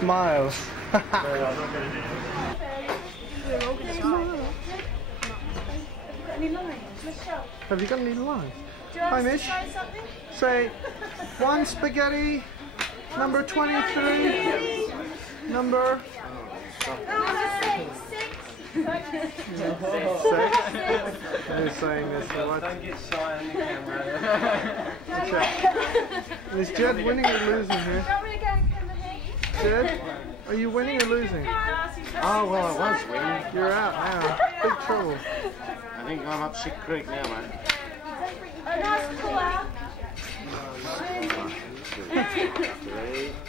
Smiles. Have you got any lines? Hi, Mish. Say, one spaghetti, number 23, number... Six. Who's saying this? What? Don't get shy on the camera. Okay. Is Jed winning or losing here? Jed, are you winning or losing? Oh, well, I was winning. You're out now. Big trouble. I think I'm up Sick Creek now, mate.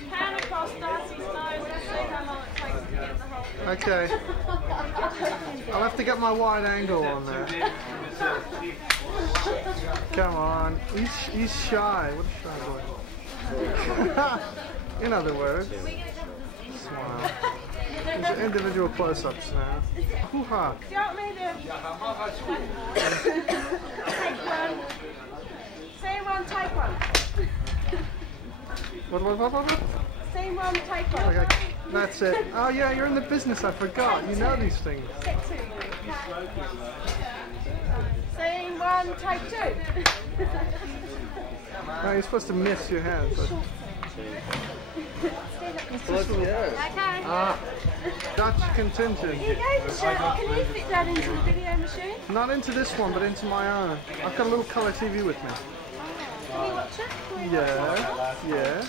Hand across Darcy's nose and see how long it takes to get the whole thing. Okay. I'll have to get my wide angle on there. Come on. He's shy. What a shy boy. In other words. Smile. There's individual close-ups now. Hoo-ha. Do you want me to take one? Say one, take one. What? Say one, take one. Okay. That's it. Oh yeah, you're in the business. I forgot. You know these things. Take two. Say one, take two. No, you're supposed to miss your hand. But... Okay. Dutch contingent. Here you go, Michelle. Can you fit that into the video machine? Not into this one, but into my own. I've got a little colour TV with me. Can you watch it? Yeah.